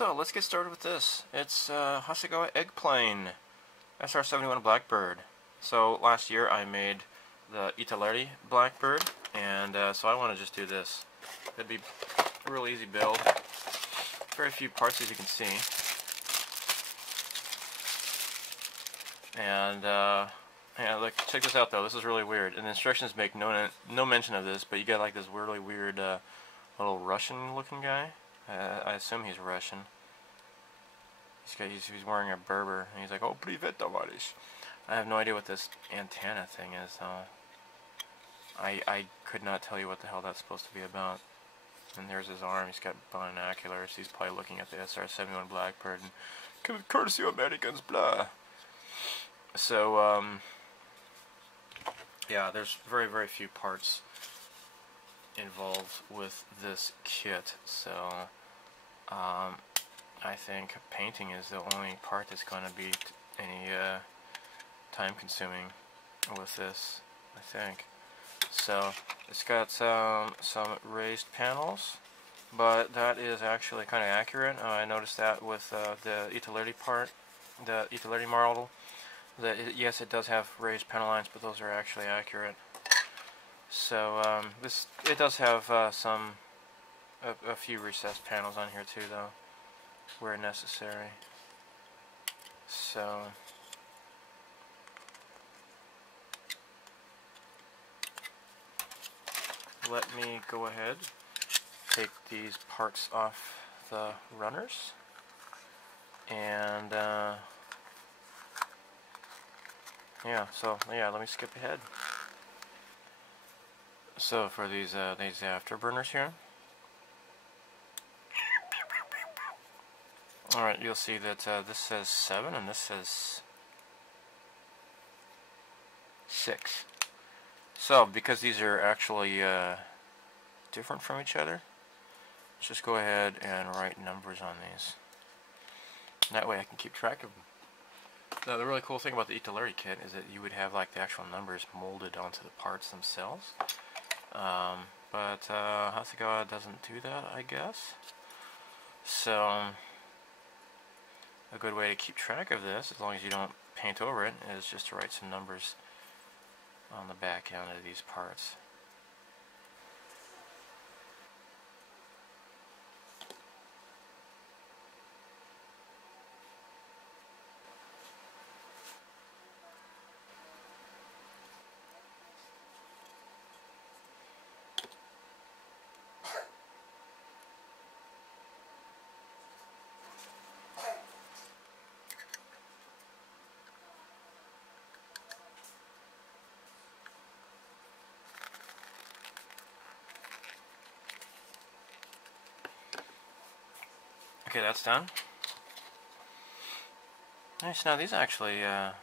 So let's get started with this. It's Hasegawa Eggplane SR-71 Blackbird. So last year I made the Untitled Blackbird, and so I want to just do this. It'd be a real easy build. Very few parts, as you can see. And yeah, look, check this out though. This is really weird. And the instructions make no mention of this, but you got like this really weird little Russian-looking guy. I assume he's Russian. He's wearing a Berber, and he's like, "Oh, privet, tavarish." I have no idea what this antenna thing is, though. I could not tell you what the hell that's supposed to be about. And there's his arm. He's got binoculars. He's probably looking at the SR-71 Blackbird and courtesy of Americans, blah. So, yeah, there's very few parts involved with this kit. So, I think painting is the only part that's going to be any time-consuming with this, I think. So it's got some raised panels, but that is actually kind of accurate. I noticed that with the utility part, the utility model, that yes, it does have raised panel lines, but those are actually accurate. So it does have a few recessed panels on here too, though, where necessary. So let me go ahead, take these parts off the runners, and yeah, let me skip ahead. So for these afterburners here, alright, you'll see that this says 7 and this says 6. So because these are actually different from each other, let's just go ahead and write numbers on these. That way I can keep track of them. Now the really cool thing about the utility kit is that you would have like the actual numbers molded onto the parts themselves. But Hasegawa doesn't do that, I guess. So a good way to keep track of this, as long as you don't paint over it, is just to write some numbers on the back end of these parts. Okay, that's done. Nice. Now these actually are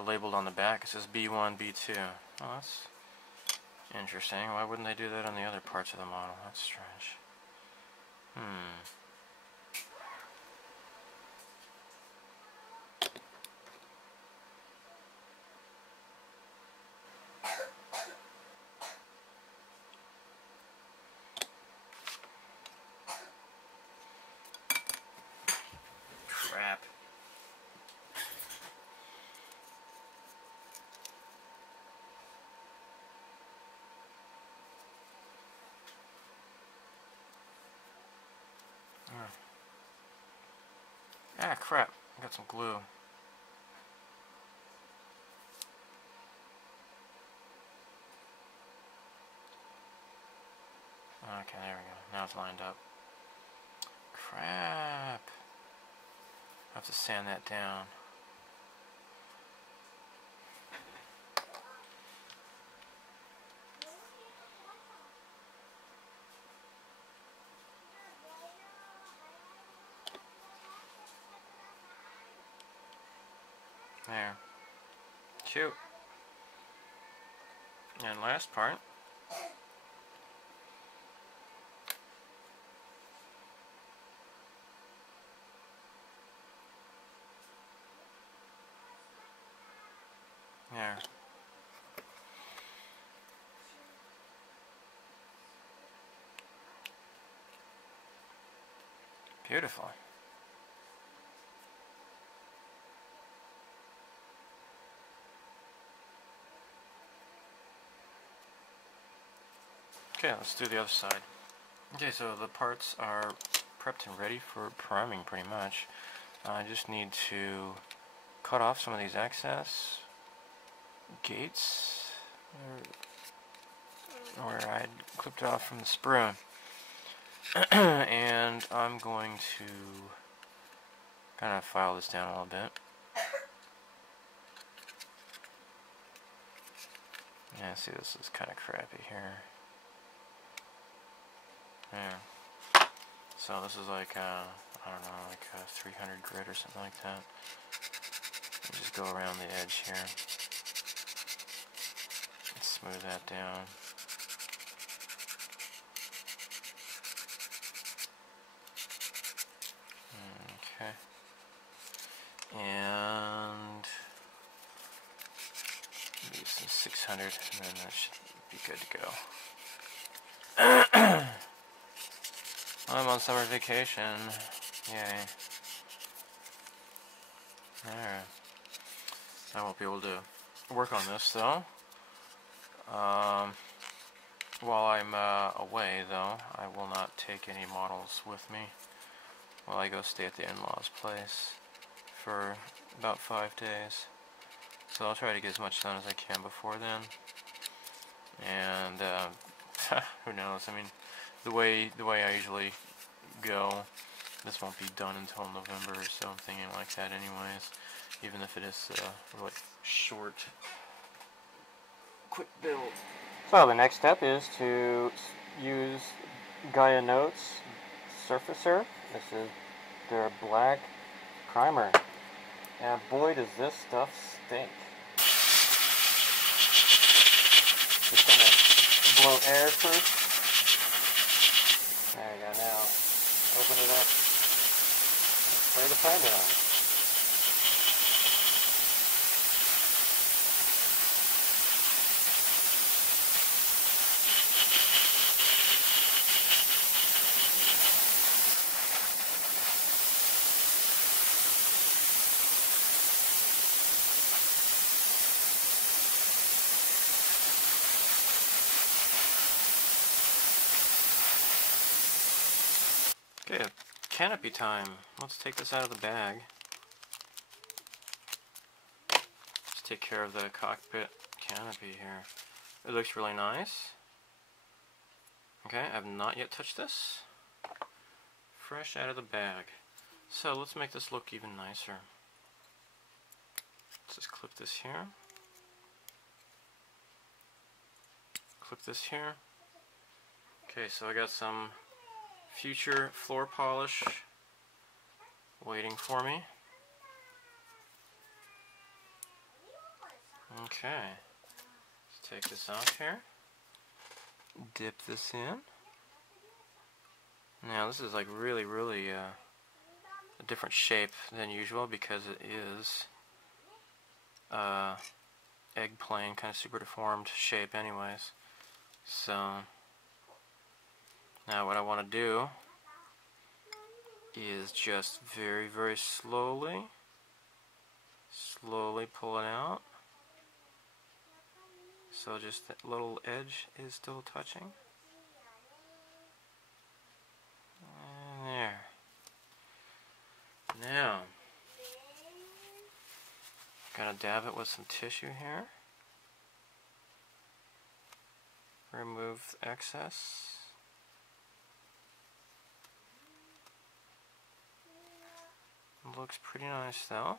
labeled on the back. It says B1, B2. Oh, that's interesting. Why wouldn't they do that on the other parts of the model? That's strange. Crap. Ah, crap. I got some glue. Okay, there we go. Now it's lined up. Crap. I have to sand that down. There. Shoot. And last part. There. Beautiful. Okay, let's do the other side. Okay, so the parts are prepped and ready for priming pretty much. I just need to cut off some of these excess gates where I clipped it off from the sprue. And I'm going to kind of file this down a little bit. Yeah, see, this is kind of crappy here. Yeah. So this is like, I don't know, like 300 grit or something like that. And just go around the edge here. And smooth that down. Okay. And maybe some 600, and then that should be good to go. I'm on summer vacation. Yay. Alright. I won't be able to work on this though. While I'm away though, I will not take any models with me while I go stay at the in-laws' place for about 5 days. So I'll try to get as much done as I can before then. And who knows? I mean, the way I usually go, this won't be done until November or so. I'm thinking like that anyways, even if it is really short, quick build. So the next step is to use Gaia Notes Surfacer. This is their black primer, and boy does this stuff stink. Just gonna blow air first. There we go. Now open it up and spray the primer on. Okay, canopy time. Let's take this out of the bag. Just take care of the cockpit canopy here. It looks really nice. Okay, I've not yet touched this. Fresh out of the bag. So let's make this look even nicer. Let's just clip this here. Clip this here. Okay, so I got some future floor polish waiting for me. Okay, let's take this off here. Dip this in. Now this is like really a different shape than usual because it is eggplane, kind of super deformed shape anyways. So now what I want to do is just very slowly pull it out. So just that little edge is still touching. And there. Now, gonna dab it with some tissue here. Remove excess. Looks pretty nice though.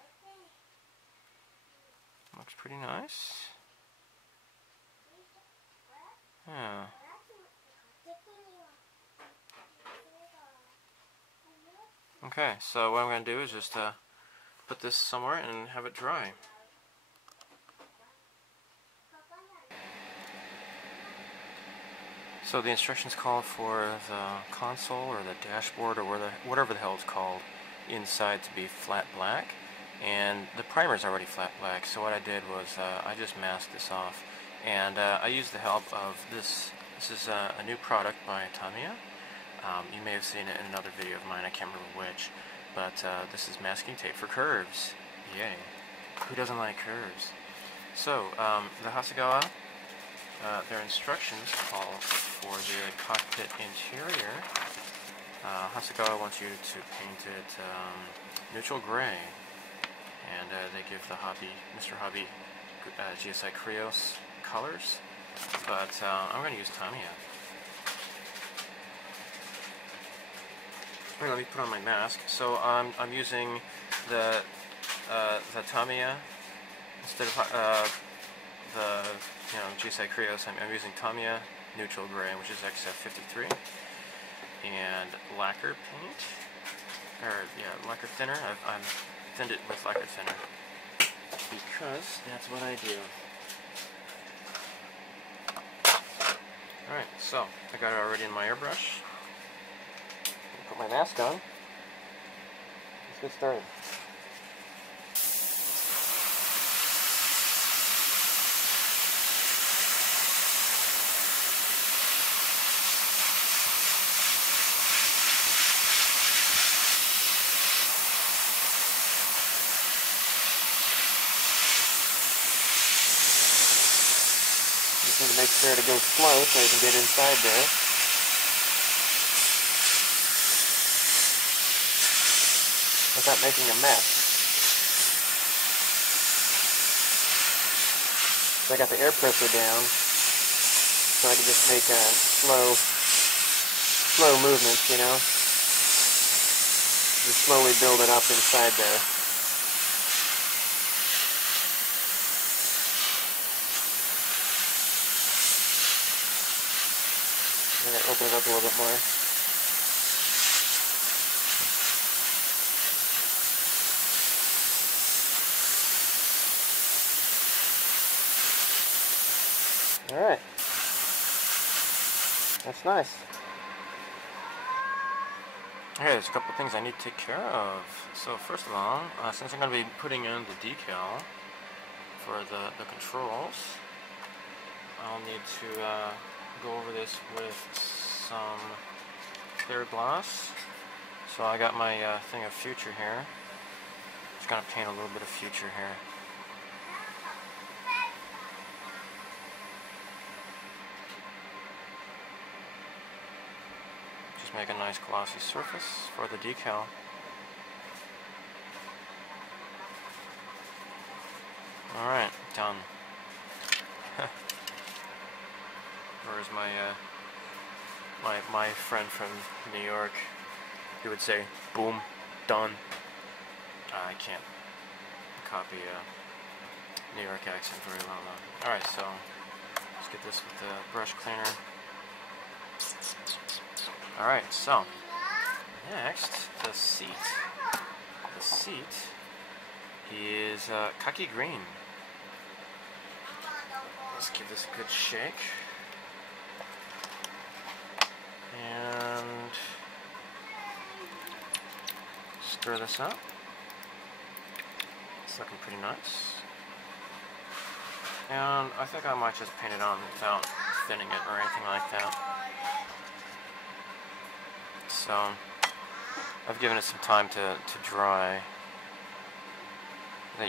Looks pretty nice. Yeah. Okay, so what I'm going to do is just put this somewhere and have it dry. So the instructions call for the console or the dashboard or whatever the hell it's called inside to be flat black, and the primer is already flat black. So what I did was I just masked this off, and I used the help of this. This is a new product by Tamiya. You may have seen it in another video of mine, I can't remember which, but this is masking tape for curves. Yay. Who doesn't like curves? So, the Hasegawa, their instructions call for the cockpit interior. Hasegawa wants you to paint it neutral gray, and they give the Mr. Hobby GSI Krios colors, but I'm going to use Tamiya. Alright, let me put on my mask. So I'm using the Tamiya instead of the GSI Krios. I'm using Tamiya neutral gray, which is XF53, and lacquer paint, lacquer thinner. I've thinned it with lacquer thinner because that's what I do. Alright, so I got it already in my airbrush. Put my mask on. Let's get started. Just need to make sure to go slow so I can get inside there. Without making a mess. So I got the air pressure down, so I can just make slow movements, you know. Just slowly build it up inside there. I'm going to open it up a little bit more. Alright, that's nice. Okay, there's a couple of things I need to take care of. So first of all, since I'm going to be putting in the decal for the controls, I'll need to go over this with some clear gloss. So I got my thing of future here. Just going to paint a little bit of future here. Make a nice glossy surface for the decal. Alright, done. Whereas my friend from New York, he would say, boom, done. I can't copy a New York accent very well though. Alright, so let's get this with the brush cleaner. Alright, so next, the seat. The seat is khaki green. Let's give this a good shake. And stir this up. It's looking pretty nice. And I think I might just paint it on without thinning it or anything like that. So I've given it some time to dry. The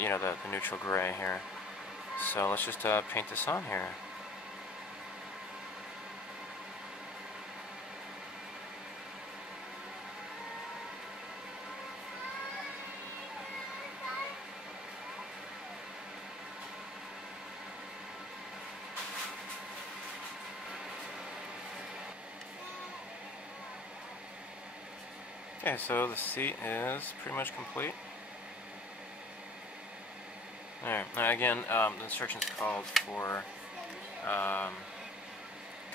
neutral gray here. So let's just paint this on here. Okay, so the seat is pretty much complete. Alright, now again, the instructions called for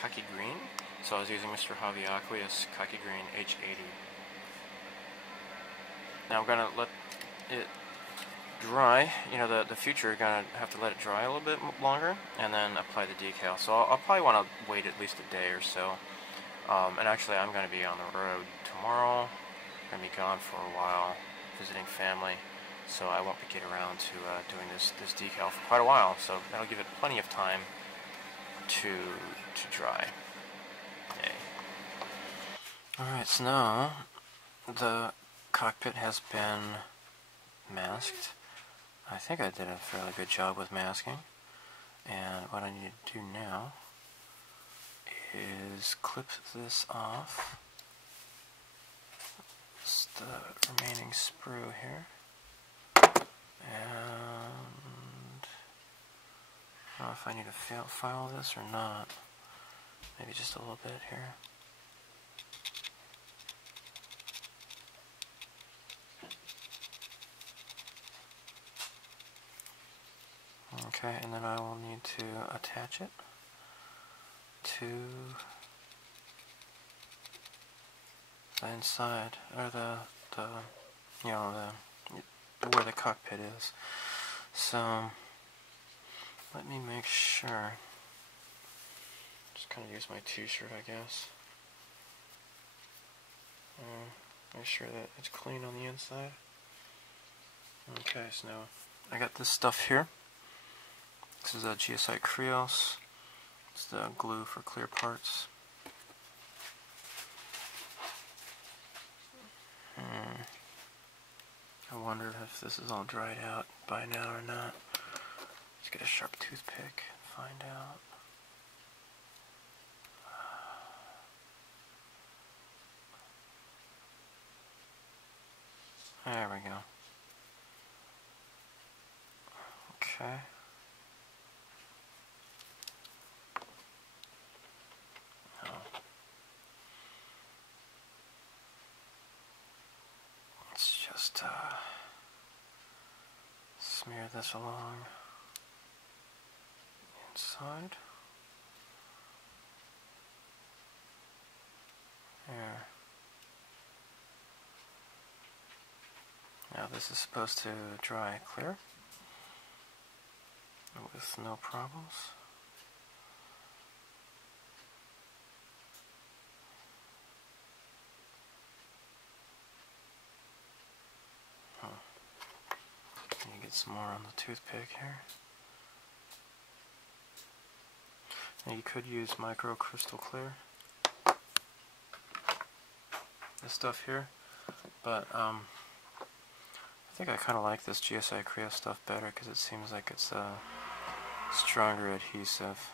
khaki green, so I was using Mr. Hobby Aqueous khaki green H80. Now I'm going to let it dry. The future, you're going to have to let it dry a little bit longer, and then apply the decal. So I'll probably want to wait at least a day or so. And actually, I'm going to be on the road tomorrow. I'm going to be gone for a while, visiting family, so I won't get around to doing this decal for quite a while. So that'll give it plenty of time to dry. Okay. Alright, so now the cockpit has been masked. I think I did a fairly good job with masking. And what I need to do now is clip this off. It's the remaining sprue here. And I don't know if I need to file this or not. Maybe just a little bit here. Okay, and then I will need to attach it to the inside, or the you know, where the cockpit is. So let me make sure. Just kind of use my t-shirt, I guess. Make sure that it's clean on the inside. Okay, so now I got this stuff here. This is a GSI Creos. It's the glue for clear parts. I wonder if this is all dried out by now or not. Let's get a sharp toothpick and find out. There we go. Okay. Let's just smear this along the inside. There. Now this is supposed to dry clear with no problems. You get some more on the toothpick here. Now you could use micro crystal clear, this stuff here, but I think I kind of like this GSI Creo stuff better because it seems like it's a stronger adhesive.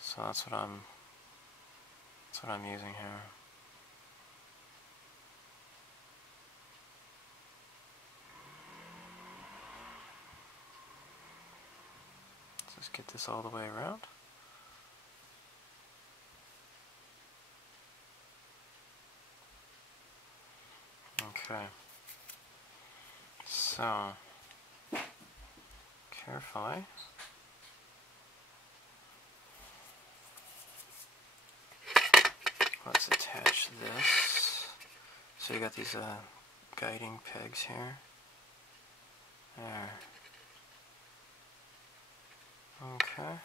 So that's what I'm using here. Let's get this all the way around. Okay. So, carefully. Let's attach this. So you got these guiding pegs here. There. Okay.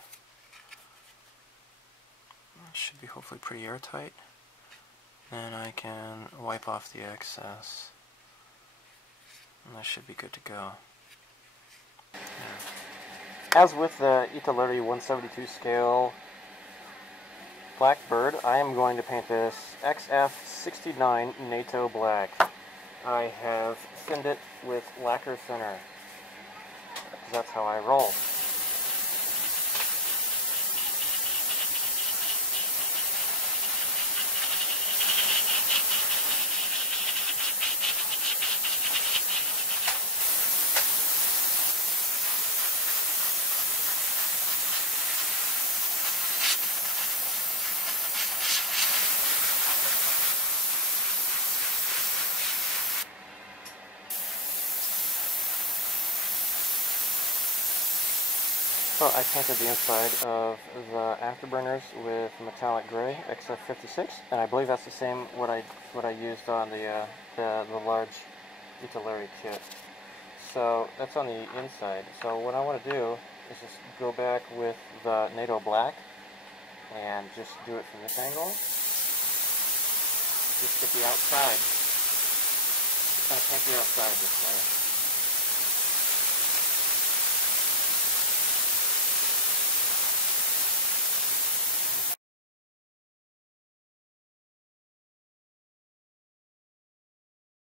That should be hopefully pretty airtight. Then I can wipe off the excess. And that should be good to go. Yeah. As with the Italeri 172 scale Blackbird, I am going to paint this XF-69 NATO Black. I have thinned it with lacquer thinner. That's how I roll. So I painted the inside of the afterburners with metallic gray XF56, and I believe that's the same what I used on the large Italeri kit. So that's on the inside. So what I want to do is just go back with the NATO Black and just do it from this angle. Just get the outside. Just kind of paint the outside this way.